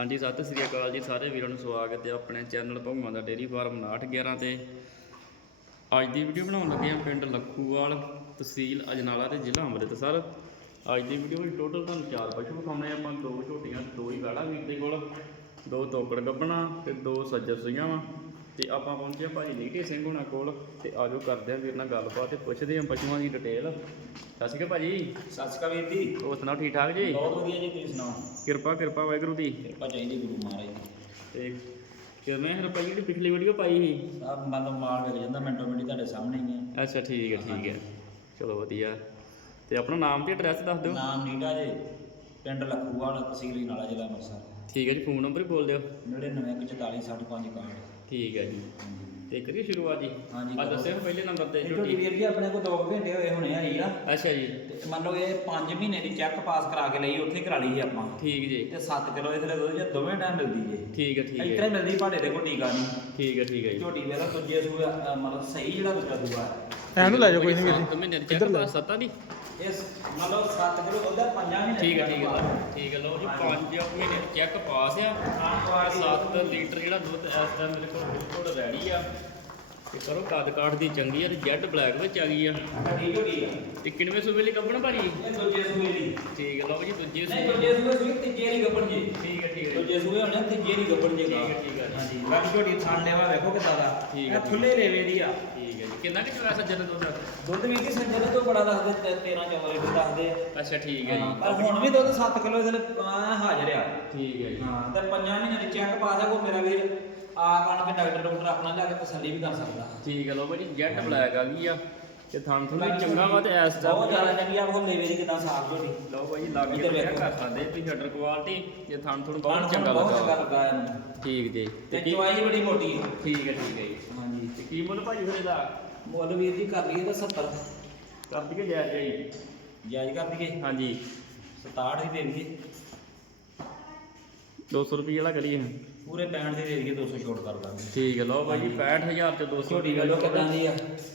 ਹਾਂਜੀ, ਸਤਿ ਸ੍ਰੀ ਅਕਾਲ ਜੀ ਸਾਰੇ ਵੀਰਾਂ ਨੂੰ ਸਵਾਗਤ ਹੈ ਆਪਣੇ ਚੈਨਲ ਭਗਵਾਨ ਦਾ ਡੇਰੀ ਫਾਰਮ 911 ਤੇ। ਅੱਜ ਦੀ ਵੀਡੀਓ ਬਣਾਉਣ ਲੱਗੇ ਹਾਂ ਪਿੰਡ ਲੱਖੂਵਾਲ ਤਹਿਸੀਲ ਅਜਨਾਲਾ ਤੇ ਜ਼ਿਲ੍ਹਾ ਅੰਮ੍ਰਿਤਸਰ। ਅੱਜ ਦੀ ਵੀਡੀਓ ਵਿੱਚ ਟੋਟਲ ਤੁਹਾਨੂੰ ਚਾਰ ਪਸ਼ੂ ਵਿਖਾਉਣੇ ਆਪਾਂ ਦੋ ਝੋਟੀਆਂ, ਦੋ ਹੀ ਗਾੜਾ ਵੀਰ ਦੇ ਕੋਲ, ਦੋ ਤੋਕੜ ਗੱਬਣਾ ਤੇ ਦੋ ਸੱਜਰ ਸੂਈਆਂ ਵਾ। ਤੇ ਆਪਾਂ ਪਹੁੰਚੇ ਹਾਂ ਭਾਜੀ ਨੀਟੇ ਸਿੰਘ ਹੁਣਾਂ ਕੋਲ ਤੇ ਆਜੋ ਕਰਦੇ ਹਾਂ ਵੀਰ ਨਾਲ ਗੱਲਬਾਤ ਤੇ ਪੁੱਛਦੇ ਹਾਂ ਪਸ਼ੂਆਂ ਦੀ ਡਿਟੇਲ ਸਤਿ ਸ਼੍ਰੀ ਅਕਾਲ ਭਾਜੀ। ਸਤਿ ਸ਼੍ਰੀ ਅਕਾਲ ਵੀਰ ਜੀ। ਹੋਰ ਸੁਣਾਓ ਠੀਕ ਠਾਕ ਜੀ? ਬਹੁਤ ਵਧੀਆ ਜੀ ਤੁਸੀਂ ਸੁਣਾਓ? ਕਿਰਪਾ ਕਿਰਪਾ ਵਾਹਿਗੁਰੂ ਦੀ। ਕਿਰਪਾ ਚਾਹੀਦੀ ਗੁਰੂ ਮਹਾਰਾਜ ਦੀ। ਤੇ ਕਿਵੇਂ ਹਰ ਭਾਈ ਜਿਹੜੀ ਪਿਛਲੀ ਵੀਡੀਓ ਪਾਈ ਸੀ? ਆ ਮੰਨ ਲਓ ਮਾਲ ਵਿਕ ਜਾਂਦਾ ਮਿੰਟੋ ਮਿੰਟੀ ਤੁਹਾਡੇ ਸਾਹਮਣੇ ਹੀ ਹੈ। ਅੱਛਾ ਠੀਕ ਹੈ ਠੀਕ ਹੈ। ਚਲੋ ਵਧੀਆ। ਤੇ ਆਪਣਾ ਨਾਮ ਤੇ ਐਡਰੈਸ ਦੱਸ ਦਿਓ। ਨਾਮ ਨੀਟਾ ਜੀ ਪਿੰਡ ਲੱਖੂਵਾਲ ਤਹਿਸੀਲ ਨਾਲਾ ਜ਼ਿਲ੍ਹਾ ਅੰਮ੍ਰਿਤਸਰ। ਠੀਕ ਹੈ ਜੀ ਫੋਨ ਨੰਬਰ ਹੀ ਬੋਲ ਦਿਓ। 994465 ਠੀਕ ਹੈ ਜੀ। ਤੇ ਕਰੀਏ ਸ਼ੁਰੂਆਤ ਜੀ? ਹਾਂਜੀ, ਆ ਕਰੋ। ਦੱਸਿਓ ਪਹਿਲੇ ਨੰਬਰ ਤੇ ਝੋਟੀ ਵੀਰ ਜੀ ਆਪਣੇ ਕੋਲ 2 ਘੰਟੇ ਹੋਏ ਹੁਣੇ ਆਈ ਆ ਅੱਛਾ ਜੀ। ਤੇ ਮੰਨ ਲਓ ਇਹ 5 ਮਹੀਨੇ ਦੀ ਚੈੱਕ ਪਾਸ ਕਰਾ ਕੇ ਲਈ ਉੱਥੇ ਕਰਾ ਲਈ ਸੀ ਆਪਾਂ। ਠੀਕ ਜੀ। ਤੇ 7 ਕਿਲੋ ਇਹਦੇ ਦੁੱਧ ਜੇ ਦੋਵੇਂ ਟਾਈਮ ਮਿਲਦੀ ਜੇ। ਠੀਕ ਹੈ ਠੀਕ ਇਤਰੇ ਹੈ ਮਿਲਦੀ ਭਾੜੇ ਦੇ ਕੋਈ ਟੀਕਾ ਨਹੀਂ ਠੀਕ ਹੈ ਠੀਕ ਹੈ ਜੀ। ਝੋਟੀ ਵੇਲਾ ਦੂਜੇ ਅ, ਮਤਲਬ ਸਹੀ ਜਿਹੜਾ ਦੂਜਾ ਸੂਆ। ਹੈ ਐਨੂੰ ਲੈ ਜਾਓ ਕੋਈ ਨਹੀਂ ਵੀਰ ਜੀ। ਮਹੀਨੇ ਦੀ ਚੱਕ ਪਾਸ ਸੱਤਾਂ ਦੀ? ਇਸ ਮੰਨ ਲਓ 7 ਕਿਲੋ ਦੁੱਧ ਹੈ 5 ਮਹੀਨੇ ਠੀਕ ਹੈ ਠੀਕ ਹੈ। ਠੀਕ ਹੈ ਲਓ ਜੀ 5 ਮਹੀਨੇ ਦੀ ਚੈੱਕ ਪਾਸ ਆ। 7 ਲੀਟਰ ਜਿਹੜਾ ਦੁੱਧ ਇਸ ਟਾਈਮ ਮੇਰੇ ਕੋਲ ਬਿਲਕੁਲ ਰੈਡੀ ਆ। ਤੇ ਕਰੋ ਕੱਦ ਕਾਠ ਦੀ ਚੰਗੀ ਆ ਤੇ ਜੈਡ ਬਲੈਕ ਵਿੱਚ ਆ ਗਈ ਆ। ਠੀਕ ਹੋ ਗਈ ਤੇ ਕਿੰਨਵੇਂ ਸੂਬੇ ਲਈ ਕੱਪਣਾ ਭਾਜੀ? ਇਹ ਦੂਜੇ ਸੂਏ ਦੀ। ਠੀਕ ਹੈ ਲਓ ਜੀ ਦੂਜੇ ਨਹੀਂ ਸੂਬੇ। ਦੂਜੇ ਸੂਏ ਸੂਏ ਤੀਜੇ ਦੀ ਗੱਬਣ ਜੀ। ਠੀਕ ਹੈ ਠੀਕ ਹੈ। ਦੂਜੇ ਸੂਏ ਹੋਣੇ ਤੀਜੇ ਦੀ ਗੱਬਣ ਜੀ ਠੀਕ ਹੈ, ਠੀਕ ਹੈ। ਹਾਂਜੀ। ਬਾਕੀ ਝੋਟੀ ਥਾਣ ਲੈਵਾ ਵੇਖੋ ਕਿਦਾਂ ਦਾ। ਇਹ ਖੁੱਲੇ ਲੇਵੇ ਦੀ ਆ। ਠੀਕ ਕਿੰਨਾ ਕਿ ਚੋਇਆ ਸੱਜਣ ਦੁੱਧ ਦੁੱਧ ਵੀ ਦੀ ਸੰਜਨੇ ਤੋਂ ਬੜਾ ਦੱਸਦੇ 13 14 ਲੀਟਰ ਦੱਸਦੇ ਆ। ਅੱਛਾ ਠੀਕ ਹੈ ਹਾਂ, ਜੀ ਪਰ ਹੁਣ ਵੀ ਦੁੱਧ 7 ਕਿਲੋ ਐਂ ਹਾਜ਼ਰ ਆ। ਠੀਕ ਹੈ ਜੀ। ਹਾਂ ਤੇ ਪੰਜਾਂ ਮਹੀਨੇ ਦੀ ਚੈੱਕ ਪਾਸ ਆ ਕੋ ਮੇਰਾ ਵੀਰ। ਆਪ ਆਣ ਕੇ ਡਾਕਟਰ ਡਾਕਟਰ ਆਪਣਾ ਲਿਆ ਕੇ ਤਸੱਲੀ ਵੀ ਕਰ ਸਕਦਾ। ਠੀਕ ਹੈ ਲਓ ਭਾਜੀ ਜੈਡ ਬਲੈਕ ਆ ਗਈ ਆ ਤੇ ਥਣ ਥੋੜਾ ਚੰਗਾ ਵਾ ਤੇ ਇਸ ਬਹੁਤ ਜ਼ਿਆਦਾ ਚੰਗੀ ਆ ਉਹ ਲੇਵੇ ਦੀ ਕਿਦਾਂ ਸਾਫ਼ ਝੋਟੀ ਲਓ ਭਾਜੀ ਲਾਗੇ ਇੱਧਰ ਵੇਖੋ। ਕਰ ਸਕਦੇ ਤੁਸੀਂ ਸ਼ਟਰ ਕੁਆਲਿਟੀ ਤੇ ਥਣ ਥਣ ਬਹੁਤ ਚੰਗਾ ਬਹੁਤ ਚੰਗਾ ਲੱਗਾ ਲੱਗਾ ਇਹਨੂੰ। ਠੀਕ ਜੀ। ਤੇ ਤੇ ਕੀ ਚਵਾਈ ਬੜੀ ਮੋਟੀ ਹੈ ਠੀਕ ਹੈ ਠੀਕ ਹੈ ਜੀ। ਹਾਂਜੀ। ਤੇ ਕੀ ਮੁੱਲ ਭਾਜੀ ਫਿਰ ਇਹਦਾ? ਮੁੱਲ ਵੀਰ ਜੀ ਕਰ ਲਈਏ ਤਾਂ 70 ਕਰ ਦਈਏ ਜਾਇਜ਼ ਜੀ। ਜਾਇਜ਼ ਕਰ ਦਈਏ? ਹਾਂਜੀ। 67 ਦੀ ਦੇ ਦਈਏ। 200 ਰੁਪਏ ਵਾਲਾ ਕਰੀਏ ਪੂਰੇ 65 ਦੀ ਦੇ ਦਈਏ 200 ਛੋਟ ਕਰ ਲਾਂਗੇ ਠੀਕ ਹੈ ਲਓ ਭਾਜੀ 65000 ਤੇ 200 ਝੋਟੀ ਵੇਲੋ। ਕਿਦਾਂ ਦੀ ਆ?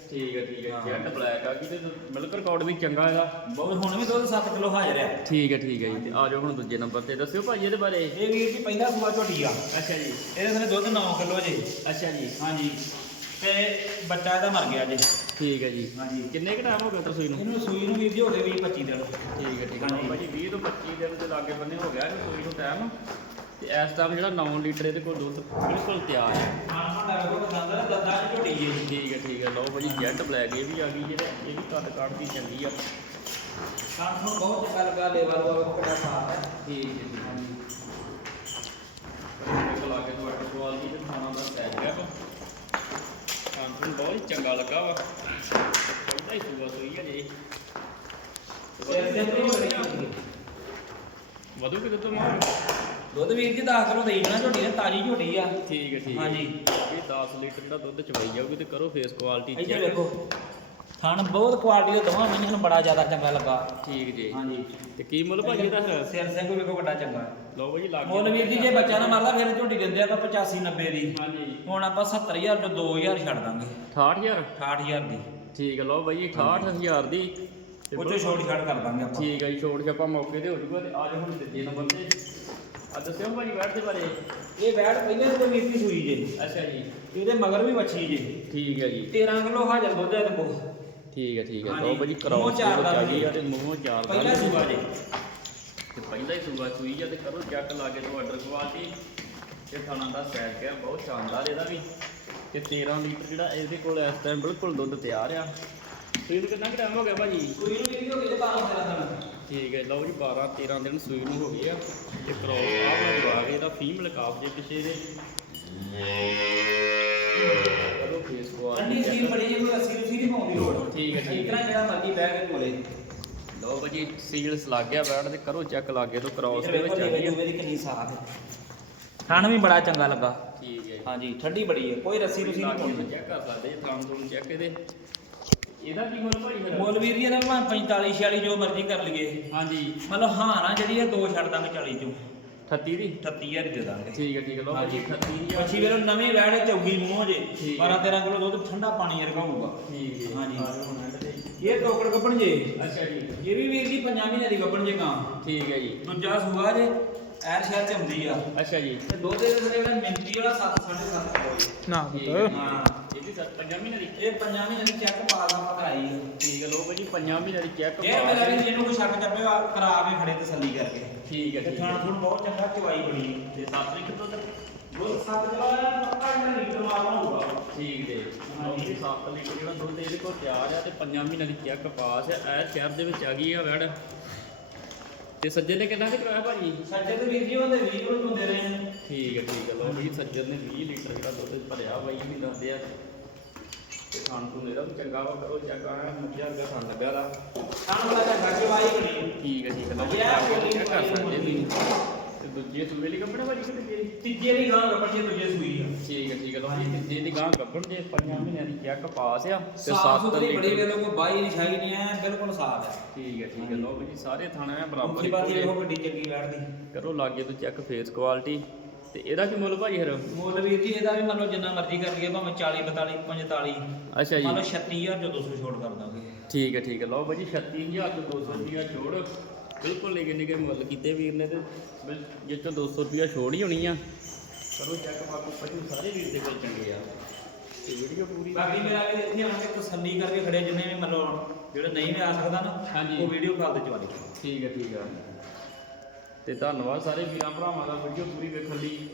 ਠੀਕ ਹੈ ਠੀਕ ਹੈ ਹਾਂ। ਜੈਡ ਬਲੈਕ ਆ ਗਈ ਤੇ ਮਿਲਕ ਰਿਕਾਰਡ ਵੀ ਚੰਗਾ ਹੈਗਾ। ਬਹੁਤ ਹੁਣ ਵੀ ਦੁੱਧ 7 ਕਿਲੋ ਹਾਜ਼ਰ ਆ। ਠੀਕ ਹੈ ਠੀਕ ਹੈ ਜੀ ਤੇ ਆ ਜਾਓ ਹੁਣ ਦੂਜੇ ਨੰਬਰ ਤੇ। ਦੱਸਿਓ ਭਾਜੀ ਇਹਦੇ ਬਾਰੇ। ਇਹ ਵੀਰ ਜੀ ਪਹਿਲਾ ਸੂਆ ਝੋਟੀ ਆ। ਅੱਛਾ ਜੀ। ਇਹਦੇ ਥਲੇ ਦੁੱਧ 9 ਕਿਲੋ ਜੇ। ਅੱਛਾ ਜੀ। ਹਾਂਜੀ। ਤੇ ਬੱਚਾ ਇਹਦਾ ਮਰ ਗਿਆ ਜੇ ਠੀਕ ਹੈ ਜੀ। ਹਾਂਜੀ। ਕਿੰਨੇ ਕੁ ਟਾਈਮ ਹੋ ਗਿਆ ਤਰਸੋਈ ਨੂੰ? ਇਹਨੂੰ ਸੂਈ ਨੂੰ ਵੀਰ ਜੀ ਹੋ ਗਏ 20 25 ਦਿਨ। ਠੀਕ ਹੈ ਠੀਕ ਹੈ। ਹਾਂਜੀ। ਭਾਜੀ 20 ਤੋਂ 25 ਦਿਨ ਦੇ ਲਾਗੇ ਬੰਨੇ ਹੋ ਗਿਆ ਰਸੋਈ ਨੂੰ ਟਾਈਮ ਤੇ ਇਸ ਟਾਈਮ ਜਿਹੜਾ 9 ਲੀਟਰ ਇਹਦੇ ਕੋਲ ਦੁੱਧ ਬਿਲਕੁਲ ਤਿਆਰ ਹੈ। ਖਾਣ ਖਾਣ ਦਾ ਵੇਖੋ ਪਸੰਦ ਆ ਦੱਦਾ ਦੀ ਝੋਟੀ ਜੇ। ਠੀਕ ਹੈ ਠੀਕ ਹੈ। ਲਓ ਭਾਜੀ ਜੈਡ ਬਲੈਕ ਇਹ ਵੀ ਆ ਗਈ ਜਿਹੜੇ ਇਹ ਵੀ ਕੱਦ ਕੱਢਦੀ ਚੰਗੀ ਆ। ਖਾਣ ਨੂੰ ਬਹੁਤ ਚੰਗਾ ਲੱਗਾ ਲੇਵਲ ਦਾ ਵੇਖੋ ਕਿੰਨਾ ਸਾਫ਼ ਹੈ। ਠੀਕ ਹੈ ਜੀ। ਹਾਂਜੀ। ਮੇਰੇ ਲਾ ਕੇ ਤੁਹਾਡੇ ਕੁਆਲਿਟੀ ਤੇ ਖਾਣਾ ਦਾ ਸੈਟ ਹੈ ਖਾਣ ਨੂੰ ਬਹੁਤ ਹੀ ਚੰਗਾ ਲੱਗਾ ਵਾ। ਪਹਿਲਾਂ ਹੀ ਸੂਆ ਸੋਈ ਹੈ ਜੀ ਵਧੂ ਕਿਤੇ ਤੋਂ? ਮਾਰ ਦੁੱਧ ਵੀਰ ਜੀ 10 ਕਿਲੋ ਦੇਈ ਨਾ ਝੋਟੀ ਨੇ ਤਾਜੀ ਝੋਟੀ ਆ। ਠੀਕ ਹੈ ਠੀਕ ਹੈ। ਹਾਂਜੀ। ਇਹ 10 ਲੀਟਰ ਦਾ ਦੁੱਧ ਚਵਾਈ ਜਾਊਗੀ ਤੇ ਕਰੋ ਫੇਸ ਕੁਆਲਿਟੀ ਇੱਧਰ ਵੇਖੋ। ਥਣ ਬਹੁਤ ਕੁਆਲਿਟੀ ਦੇ ਦੋਵਾਂ ਮਈਆਂ ਨੂੰ ਬੜਾ ਜ਼ਿਆਦਾ ਚੰਗਾ ਲੱਗਾ। ਠੀਕ ਜੀ। ਹਾਂਜੀ। ਤੇ ਕੀ ਮੁੱਲ ਭਾਜੀ ਇਹਦਾ? ਫਿਰ? ਸਿਰ ਸਿੰਘ ਵੀ ਵੇਖੋ ਵੱਡਾ ਚੰਗਾ। ਲਓ ਭਾਜੀ ਲੱਗ ਮੁੱਲ ਵੀਰ ਜੀ ਜੇ ਬੱਚਾ ਨਾ ਮਰਦਾ ਫਿਰ ਝੋਟੀ ਦਿੰਦੇ ਆਪਾਂ 85 90 ਦੀ। ਹਾਂਜੀ। ਹੁਣ ਆਪਾਂ 70000 ਤੋਂ 2000 ਛੱਡ ਦਾਂਗੇ। 68000 68000 ਦੀ। ਠੀਕ ਲਓ ਭਾਜੀ 68000 ਦੀ। ਤੇ ਉਹ ਚੋਂ ਛੋਟ ਛੱਡ ਕਰ ਦਾਂਗੇ ਆਪਾਂ। ਠੀਕ ਹੈ ਜੀ ਛੋੜ ਛਾਪਾ ਮੌਕੇ ਤੇ ਹੋ ਜੂਗਾ ਤੇ ਆ ਜਾਓ ਹੁਣ ਦਿੱਤੇ ਨੰਬਰ ਤੇ ਆ ਦੱਸਿਓ ਭਾਜੀ ਬੈਠ ਦੇ ਬਾਰੇ। ਇਹ ਬੈਠ ਪਹਿਲੇ ਤੋਂ ਦੀ ਸੂਈ ਜੇ। ਅੱਛਾ ਜੀ। ਇਹਦੇ ਮਗਰ ਵੀ ਵੱਛੀ ਜੇ। ਠੀਕ ਹੈ ਜੀ। 13 ਕਿਲੋ ਹਾਜ਼ਰ ਦੁੱਧ ਹੈ ਇਹਦੇ ਕੋਲ। ਠੀਕ ਹੈ ਠੀਕ ਹੈ। ਹਾਂਜੀ। ਲਓ ਭਾਜੀ ਕਰਾਓ ਮੂੰਹ ਚਾਰ ਦਾ ਚਾਹੀਦੀ ਆ। ਤੇ ਮੂੰਹੋਂ ਚਾਰ ਦਾ ਪਹਿਲਾ ਜੀ। ਸੂਆ ਜੇ। ਤੇ ਪਹਿਲਾ ਹੀ ਸੂਆ ਸੂਈ ਆ ਤੇ ਕਰੋ ਜੱਟ ਲਾ ਕੇ ਤੁਹਾਡਾ ਕੁਆਲਿਟੀ ਤੇ ਥਾਣਾ ਦਾ ਸੈਟ ਗਿਆ ਬਹੁਤ ਸ਼ਾਨਦਾਰ ਇਹਦਾ ਵੀ। ਤੇ 13 ਲੀਟਰ ਜਿਹੜਾ ਇਹਦੇ ਕੋਲ ਇਸ ਟਾਈਮ ਬਿਲਕੁਲ ਦੁੱਧ ਤਿਆਰ ਆ। ਸੂਈ ਨੂੰ ਕਿੰਨਾ ਕੁ ਟਾਈਮ ਹੋ ਗਿਆ ਭਾਜੀ? ਸੂਈ ਨੂੰ ਵੀਰ ਹੋ ਗਈ ਤੇ 12 13 ਦਿਨ। ਠੀਕ ਹੈ ਲਓ ਜੀ 12 13 ਦਿਨ ਸੂਈ ਨੂੰ ਹੋ ਗਏ ਆ। ਤੇ ਕ੍ਰੋਸ ਆ ਵਾਲਾ ਜਵਾਗ ਇਹਦਾ ਫੀਮੇਲ ਕਾਫ ਜੇ ਪਿੱਛੇ ਦੇ। ਕਰੋ ਫੇਸ ਠੰਡੀ ਸੀਲ ਕੁਆਲਿਟੀ ਬੜੀ ਜੇ ਕੋਈ 80 ਰੁਪਏ ਦੀ ਪਾਉਂਦੀ ਲੋੜ। ਠੀਕ ਹੈ, ਠੀਕ ਹੈ। ਇਤਨਾ ਜਿਹੜਾ ਮਰਜ਼ੀ ਬਹਿ ਕੇ ਕੋਲੇ ਲਓ ਭਾਜੀ ਸੀਲਸ ਲੱਗ ਗਿਆ ਬੈਠ ਤੇ ਕਰੋ ਚੈੱਕ ਲਾਗੇ ਤੋਂ ਕ੍ਰੋਸ ਦੇ ਵਿੱਚ ਆ ਗਈ ਆ। ਮੇਰੀ ਕਿੰਨੀ ਸਾਫ਼ ਹੈ। ਥਣ ਵੀ ਬੜਾ ਚੰਗਾ ਲੱਗਾ। ਠੀਕ ਹੈ ਜੀ। ਹਾਂਜੀ ਠੰਡੀ ਬੜੀ ਹੈ। ਕੋਈ ਰੱਸੀ ਰੁਸੀ ਨਹੀਂ ਪਾਉਂਦੀ ਚੈੱਕ ਕਰ ਸਕਦੇ ਜੀ ਥਾਮ ਤੋਂ ਚੈੱਕ ਇਹਦੇ। ਇਹਦਾ ਕੀ ਮੁੱਲ ਭਾਈ ਫਿਰ? ਮੁੱਲ ਵੀਰ ਜੀ ਇਹਦਾ ਭਾਵੇਂ 45 46 ਜੋ ਮਰਜ਼ੀ ਕਰ ਲਈਏ। ਹਾਂਜੀ। ਮਤਲਬ ਹਾਂ ਨਾ ਜਿਹੜੀ ਇਹ ਦੋ ਛੱਡ ਦਾਂਗੇ 40 ਚੋਂ। 38 ਦੀ? 38000 ਦੇ ਦਾਂਗੇ। ਠੀਕ ਹੈ ਠੀਕ ਹੈ ਲਓ ਭਾਜੀ 38 ਦੀ ਅੱਛੀ ਵੇਲੇ ਨਵੀਂ ਵੈੜ ਚੌਗੀ ਮੂੰਹ ਜੇ। ਠੀਕ 12 13 ਕਿਲੋ ਦੁੱਧ ਠੰਡਾ ਪਾਣੀ ਵਰਗਾ ਹੋਊਗਾ। ਠੀਕ ਹੈ। ਹਾਂਜੀ। ਇਹ ਟੋਕੜ ਗੱਬਣ ਜੇ। ਅੱਛਾ ਜੀ। ਇਹ ਵੀ ਵੀਰ ਜੀ ਪੰਜਾਂ ਮਹੀਨੇ ਦੀ ਗੱਬਣ ਜੇ ਗਾਂ। ਠੀਕ ਹੈ ਜੀ। ਦੂਜਾ ਸੂਆ ਜੇ ਐਰ ਸ਼ਹਿਰ ਚ ਆਉਂਦੀ ਆ। ਅੱਛਾ ਜੀ। ਤੇ ਦੁੱਧ ਦੇ ਥਲੇ ਜਿਹੜਾ ਮਿੰਤੀ ਵਾਲਾ 7 7.5 ਕਿਲੋ ਨਾ ਠੀਕ ਪੁੱਤ ਹੈ। ਹਾਂ। ਇਹ ਵੀ ਸੱਤ ਪੰਜਾਂ ਮਹੀਨੇ ਦੀ। ਇਹ ਪੰਜਾਂ ਮਹੀਨੇ ਦੀ ਚੈੱਕ ਪਾ ਦਾ ਕਰਾਈ ਆ। ਠੀਕ ਹੈ ਲੋ ਭਾਜੀ ਪੰਜਾਂ ਮਹੀਨੇ ਦੀ ਚੈੱਕ ਇਹ ਮੇਰਾ ਵੀ ਜਿਹਨੂੰ ਕੋਈ ਸ਼ੱਕ ਚੱਪੇ ਵਾ ਕਰਾ ਕੇ ਖੜੇ ਤਸੱਲੀ ਕਰਕੇ। ਠੀਕ ਹੈ ਤੇ ਠੀਕ ਹੈ। ਬਹੁਤ ਚੰਗਾ ਚਵਾਈ ਬਣੀ। ਤੇ 7 ਲੀਟਰ ਦੁੱਧ ਦੁੱਧ 7 ਕਿਲੋ ਆ ਪੱਕਾ ਜਿਹੜਾ ਲੀਟਰ ਮਾਰਨਾ ਹੋਊਗਾ ਠੀਕ ਦੇ ਲਓ ਜੀ 7 ਲੀਟਰ ਜਿਹੜਾ ਦੁੱਧ ਇਹਦੇ ਕੋਲ ਤਿਆਰ ਆ ਤੇ ਪੰਜਾਂ ਮਹੀਨਿਆਂ ਦੀ ਚੈੱਕ ਪਾਸ ਆ। ਇਹ ਸ਼ਹਿਰ ਦੇ ਵਿੱਚ ਆ ਗਈ ਆ ਵੜ। ਤੇ ਸੱਜੇ ਨੇ ਕਿੰਨਾ ਕੁ ਕਰਾਇਆ ਭਾਜੀ? ਸਾਡੇ ਤੇ ਵੀਰ ਜੀ ਉਹਦੇ 20 ਕਿਲੋ ਹੁੰਦੇ ਰਹੇ ਨੇ। ਠੀਕ ਹੈ ਠੀਕ ਹੈ। ਜੀ ਸੱਜਣ ਨੇ 20 ਲੀਟਰ ਜਿਹੜਾ ਦੁੱਧ ਭਰਿਆ ਬਾਈ ਵੀ ਦੱਸਦੇ ਆ। ਤੇ ਖਾਣ ਤੋਂ ਇਹਦਾ ਵੀ ਚੰਗਾ ਵਾ ਕਰੋ ਚੈੱਕ ਆ ਮੁੱਕਿਆ ਅੱਗਾ ਖਾਣ ਲੱਗਾ ਦਾ ਸਾਨੂੰ ਪਤਾ ਚੰਗਾ ਚਵਾਈ ਬਣੀ ਠੀਕ ਹੈ ਠੀਕ ਹੈ ਲਓ ਜੀ ਵਧੀਆ ਆ ਕੇ ਬੋਲੀ check ਕਰ ਬੋਲੀ ਸਕਦੇ ਵੀ। ਤੇ ਦੂਜੇ ਸੂਬੇ ਲਈ ਕੱਪੜੇ ਭਾਜੀ ਕਿਤੇ ਗਏ ਤੀਜੇ ਦੀ ਗਾਂ ਰੱਬੜ ਦੀ ਦੂਜੇ ਸੂਈ ਆ। ਠੀਕ ਹੈ ਠੀਕ ਹੈ ਲਓ ਜੀ ਤੀਜੇ ਦੀ ਗਾਂ ਕੱਪੜ ਜੇ ਪੰਜਾਂ ਮਹੀਨਿਆਂ ਦੀ ਚੈੱਕ ਪਾਸ ਆ ਤੇ ਸਾਫ਼ 7 ਸੁਥਰੀ ਬੜੀ ਲੀਟਰ ਵੇਲੇ ਕੋਈ ਬਾਈ ਨਹੀਂ ਛਾਈ ਨਹੀਂ ਐ ਬਿਲਕੁਲ ਸਾਫ਼ ਹੈ। ਠੀਕ ਹੈ ਠੀਕ ਹੈ ਲਓ ਜੀ ਸਾਰੇ ਥਾਣੇ ਆ ਬਰਾਬਰ ਮੁੱਖੀ ਹੀ ਬਾਤ ਇਹ ਪੂਰੇ। ਉਹ ਵੱਡੀ ਚੰਗੀ ਬੈਠਦੀ। ਕਰੋ ਲਾਗੇ ਤੋਂ ਚੈੱਕ ਫੇਸ ਕੁਆਲਿਟੀ। ਤੇ ਇਹਦਾ ਕੀ ਮੁੱਲ ਭਾਜੀ ਫਿਰ? ਮੁੱਲ ਵੀਰ ਜੀ ਇਹਦਾ ਵੀ ਮੰਨ ਲਓ ਜਿੰਨਾ ਮਰਜ਼ੀ ਕਰ ਲਈਏ ਭਾਵੇਂ 40 42 45 ਅੱਛਾ ਮੰਨ ਲਓ ਜੀ 36000 ਜੋ 200 ਛੋੜ ਕਰ ਦਾਂਗੇ। ਠੀਕ ਹੈ ਠੀਕ ਹੈ। ਲਓ ਭਾਜੀ 36200 ਰੁਪਿਆ ਛੋੜ ਬਿਲਕੁਲ ਨਿੱਕੇ ਨਿੱਕੇ ਮੁੱਲ ਕੀਤੇ ਵੀਰ ਨੇ ਤੇ। ਜਿਹ ਚੋਂ 200 ਰੁਪਿਆ ਛੋੜ ਹੀ ਹੋਣੀ ਆ। ਕਰੋ ਚੈੱਕ ਬਾਕੀ ਪਸ਼ੂ ਸਾਰੇ ਵੀਰ ਦੇ ਕੋਲ ਚੰਗੇ ਆ। ਤੇ ਵੀਡੀਓ ਪੂਰੀ ਬਾਕੀ ਮੇਰਾ ਵੀ ਇੱਥੇ ਆਣ ਕੇ ਤਸੱਲੀ ਕਰਕੇ ਖੜੇ ਜਿੰਨੇ ਵੀ ਮੰਨ ਲਓ ਜਿਹੜਾ ਨਹੀਂ ਵੀ ਆ ਸਕਦਾ ਨਾ ਹਾਂਜੀ। ਉਹ ਵੀਡੀਓ ਕਾਲ ਤੇ ਚਵਾ ਲਈ ਠੀਕ ਹੈ ਠੀਕ ਹੈ। ਤੇ ਧੰਨਵਾਦ ਸਾਰੇ ਵੀਰਾਂ ਭਰਾਵਾਂ ਦਾ ਵੀਡੀਓ ਪੂਰੀ ਵੇਖਣ ਲਈ।